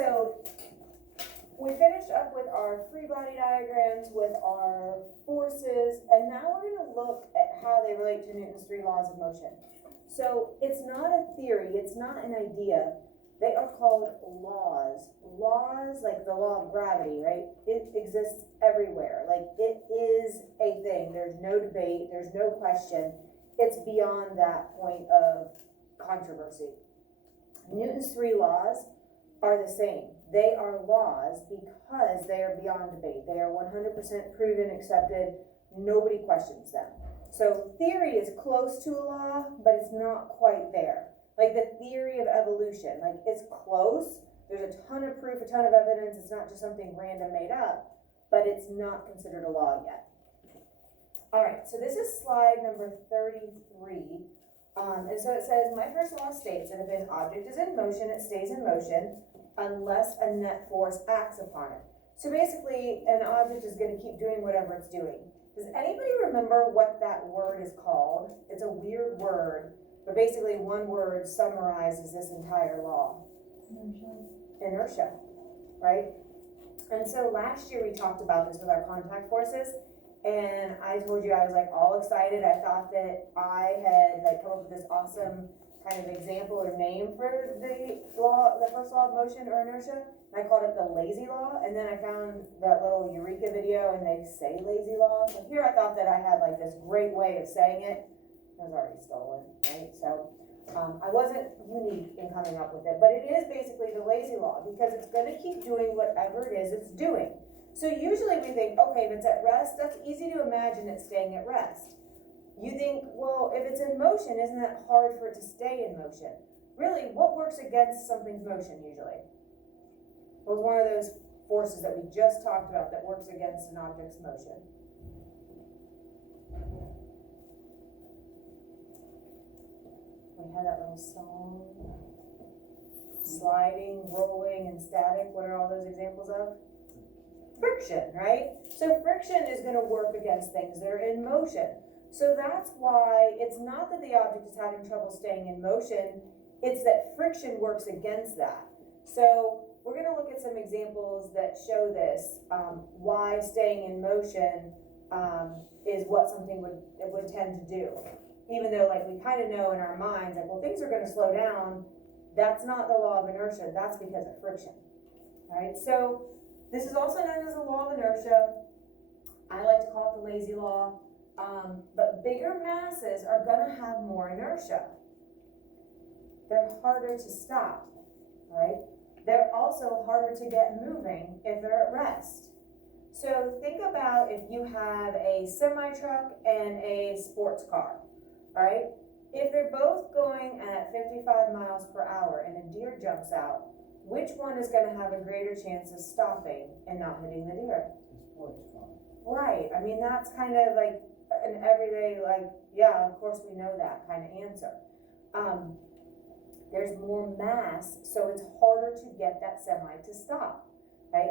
So we finished up with our free body diagrams, with our forces, and now we're going to look at how they relate to Newton's 3 laws of motion. So it's not a theory, it's not an idea. They are called laws. Laws, like the law of gravity, right? It exists everywhere. Like, it is a thing. There's no debate, there's no question. It's beyond that point of controversy. Newton's 3 laws are the same. They are laws because they are beyond debate. They are 100% proven, accepted. Nobody questions them. So theory is close to a law, but it's not quite there. Like the theory of evolution, like it's close. There's a ton of proof, a ton of evidence. It's not just something random made up, but it's not considered a law yet. All right, so this is slide number 33. And so it says, my first law states that if an object is in motion, it stays in motion unless a net force acts upon it. So basically, an object is going to keep doing whatever it's doing. Does anybody remember what that word is called? It's a weird word, but basically one word summarizes this entire law. Inertia, right? And so last year we talked about this with our contact forces, and I told you I was like all excited. I thought that I had like come up with this awesome kind of example or name for the law, the first law of motion or inertia. And I called it the lazy law, and then I found that little Eureka video and they say lazy law. So here I thought that I had like this great way of saying it. It was already stolen, right? So I wasn't unique in coming up with it, but it is basically the lazy law because it's going to keep doing whatever it is it's doing. So usually we think, okay, if it's at rest, that's easy to imagine it's staying at rest. You think, well, if it's in motion, isn't that hard for it to stay in motion? Really, what works against something's motion usually? What was one of those forces that we just talked about that works against an object's motion? We had that little song. Sliding, rolling, and static. What are all those examples of? Friction, right? So friction is going to work against things that are in motion. So that's why it's not that the object is having trouble staying in motion, it's that friction works against that. So we're going to look at some examples that show this, why staying in motion is what something would tend to do. Even though like we kind of know in our minds, like, well, things are going to slow down. That's not the law of inertia, that's because of friction, right? So this is also known as the law of inertia. I like to call it the lazy law. But bigger masses are going to have more inertia. They're harder to stop, right? They're also harder to get moving if they're at rest. So think about if you have a semi-truck and a sports car, right? If they're both going at 55 miles per hour and a deer jumps out, which one is going to have a greater chance of stopping and not hitting the deer? The sports car. Right. I mean, that's kind of like an everyday, like, yeah, of course we know that kind of answer. There's more mass, so it's harder to get that semi to stop, right?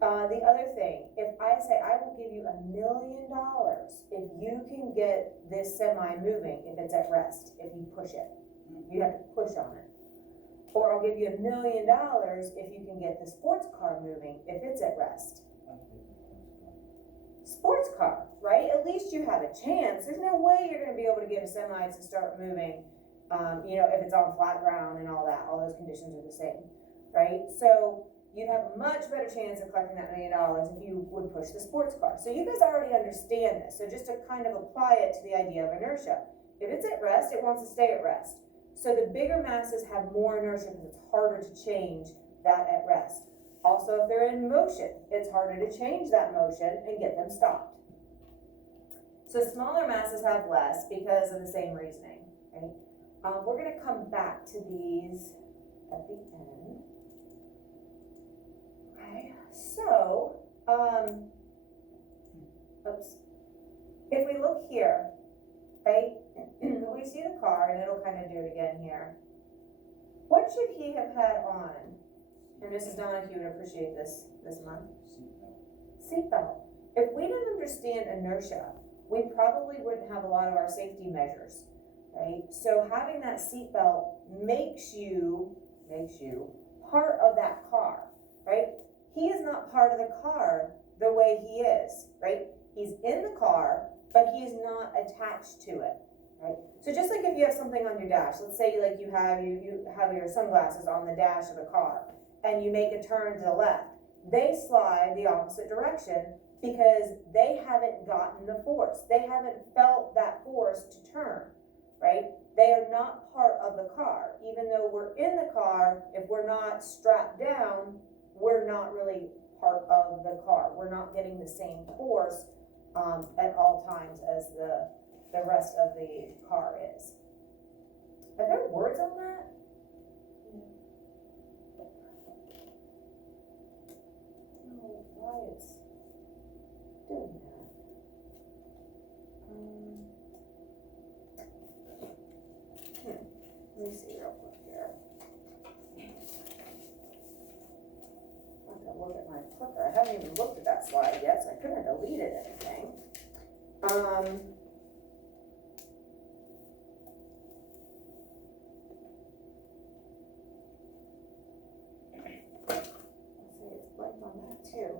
The other thing, if I say I will give you $1 million if you can get this semi moving, if it's at rest, if you push it, you have to push on it. Or I'll give you $1 million if you can get the sports car moving, if it's at rest. Sports car, right? At least you have a chance. There's no way you're going to be able to get a semi to start moving, if it's on flat ground and all that. All those conditions are the same, right? So you'd have a much better chance of collecting that $1 million if you would push the sports car. So you guys already understand this. So just to kind of apply it to the idea of inertia. If it's at rest, it wants to stay at rest. So the bigger masses have more inertia because it's harder to change that at rest. Also, if they're in motion, it's harder to change that motion and get them stopped. So smaller masses have less because of the same reasoning, right? We're going to come back to these at the end. Okay, so, if we look here, right, we see the car, and it'll kind of do it again here. What should he have had on? And Mrs. Donahue would appreciate this month. Seatbelt. If we didn't understand inertia, we probably wouldn't have a lot of our safety measures, right? So having that seatbelt makes you part of that car, right? He is not part of the car the way he is, right? He's in the car, but he's not attached to it, right? So just like if you have something on your dash, let's say like you have your sunglasses on the dash of the car, and you make a turn to the left, they slide the opposite direction because they haven't gotten the force. They haven't felt that force to turn, right? They are not part of the car. Even though we're in the car, if we're not strapped down, we're not really part of the car. We're not getting the same force at all times as the rest of the car is. Are there words on that? No, why it's doing that? Let me see real quick here. I have to look at my clicker. I haven't even looked at that slide yet, so I couldn't have deleted anything. Let's see, it's blank on that too.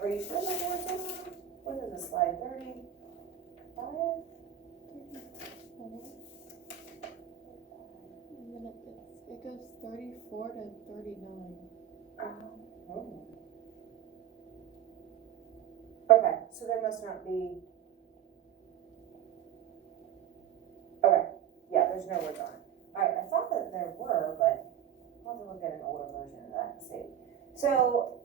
Are you sure that works on that? What is this slide? 35? And then it goes 34 to 39. Oh. Okay, so there must not be. Okay, yeah, there's no words on it. Alright, I thought that there were, but I'll have to look at an older version of that and see. So,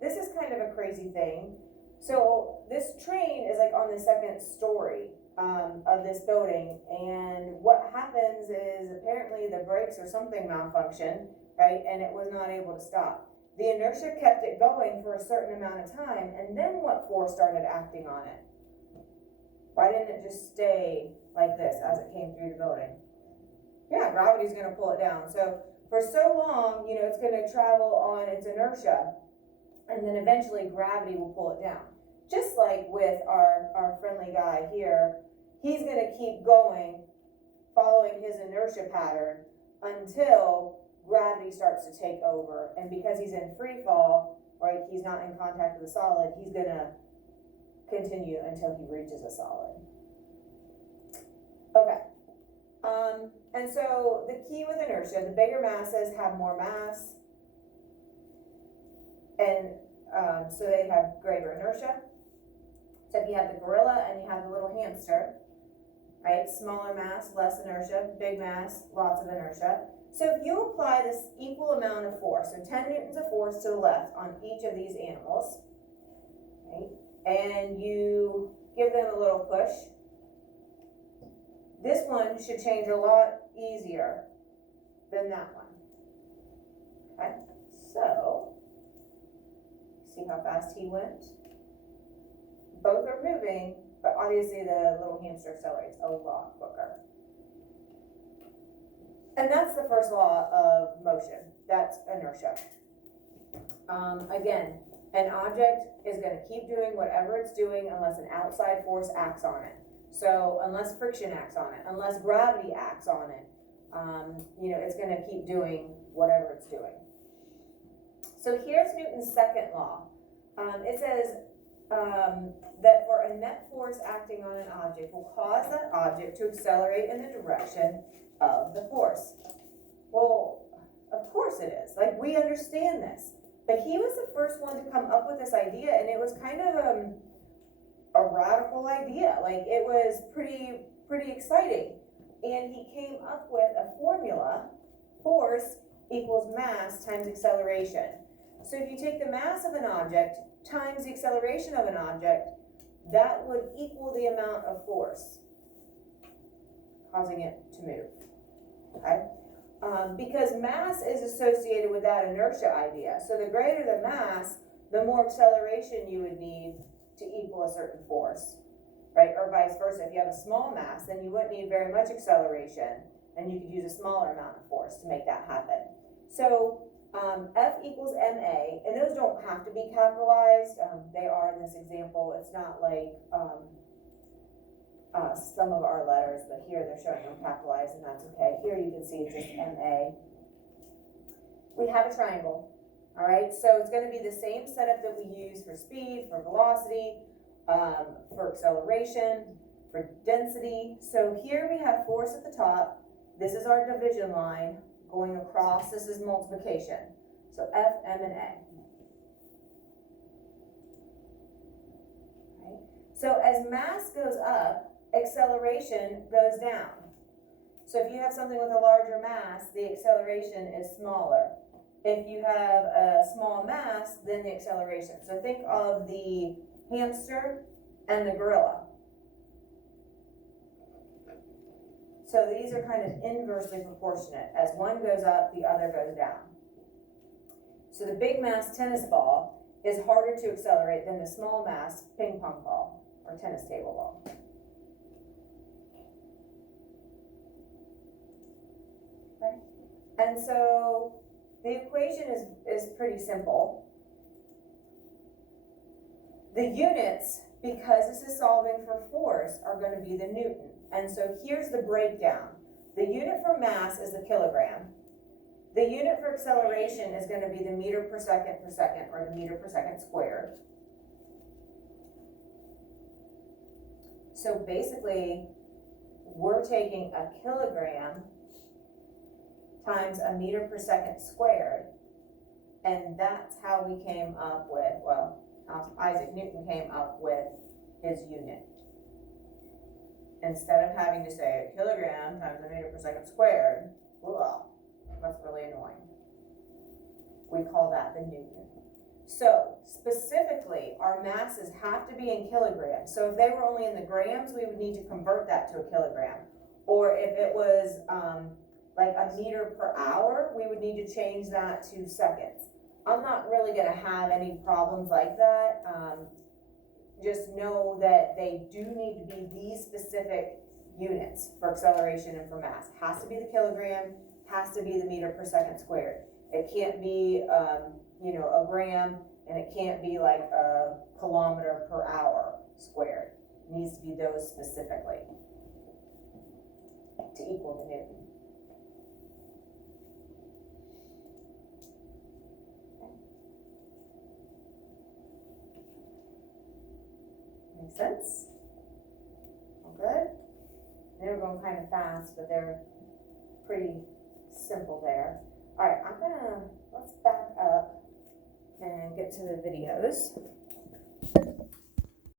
this is kind of a crazy thing. So, this train is like on the second story of this building, and what happens is apparently the brakes or something malfunctioned, right, and it was not able to stop. The inertia kept it going for a certain amount of time, and then what force started acting on it? Why didn't it just stay like this as it came through the building? Yeah, gravity's going to pull it down. So for so long, you know, it's going to travel on its inertia, and then eventually gravity will pull it down. Just like with our friendly guy here, he's going to keep going, following his inertia pattern until gravity starts to take over. And because he's in free fall, right, he's not in contact with the solid, he's going to continue until he reaches a solid. Okay. And so the key with inertia, the bigger masses have more mass, and so they have greater inertia. So if you have the gorilla and you have the little hamster, right, smaller mass, less inertia, big mass, lots of inertia. So if you apply this equal amount of force, so 10 newtons of force to the left on each of these animals, right, and you give them a little push, this one should change a lot easier than that one. Okay, so see how fast he went? Both are moving, but obviously the little hamster accelerates a lot quicker. And that's the first law of motion. That's inertia. Again, an object is going to keep doing whatever it's doing unless an outside force acts on it. So unless friction acts on it, unless gravity acts on it, you know, it's going to keep doing whatever it's doing. So here's Newton's second law. It says that for a net force acting on an object will cause that object to accelerate in the direction of the force. Well, of course it is. Like, we understand this. But he was the first one to come up with this idea, and it was kind of a radical idea. Like, it was pretty exciting. And he came up with a formula: force equals mass times acceleration. So if you take the mass of an object times the acceleration of an object, that would equal the amount of force causing it to move. Okay? Because mass is associated with that inertia idea. So the greater the mass, the more acceleration you would need to equal a certain force, right? Or vice versa. If you have a small mass, then you wouldn't need very much acceleration, and you could use a smaller amount of force to make that happen. So F equals ma, and those don't have to be capitalized. They are in this example. It's not like some of our letters, but here they're showing them capitalized, and that's okay. Here you can see it's just ma. we have a triangle, all right? So it's gonna be the same setup that we use for speed, for velocity, for acceleration, for density. So here we have force at the top. This is our division line going across. This is multiplication. So F, M, and A. Right? So as mass goes up, acceleration goes down. So if you have something with a larger mass, the acceleration is smaller. If you have a small mass, then the acceleration. So think of the hamster and the gorilla. So these are kind of inversely proportionate. As one goes up, the other goes down. So the big mass tennis ball is harder to accelerate than the small mass ping pong ball or tennis table ball. Okay. And so the equation is pretty simple. The units, because this is solving for force, are going to be the Newton. And so here's the breakdown. The unit for mass is the kilogram. The unit for acceleration is going to be the meter per second, or the meter per second squared. So basically, we're taking a kilogram times a meter per second squared, and that's how we came up with, well, Isaac Newton came up with his unit. Instead of having to say a kilogram times a meter per second squared, well, that's really annoying. We call that the Newton. So specifically, our masses have to be in kilograms. So if they were only in the grams, we would need to convert that to a kilogram. Or if it was like a meter per hour, we would need to change that to seconds. I'm not really going to have any problems like that. Just know that they do need to be these specific units for acceleration and for mass. Has to be the kilogram, has to be the meter per second squared. It can't be, a gram, and it can't be like a kilometer per hour squared. It needs to be those specifically to equal the Newton. Make sense? All good? They were going kind of fast, but they're pretty simple there. All right, let's back up and get to the videos.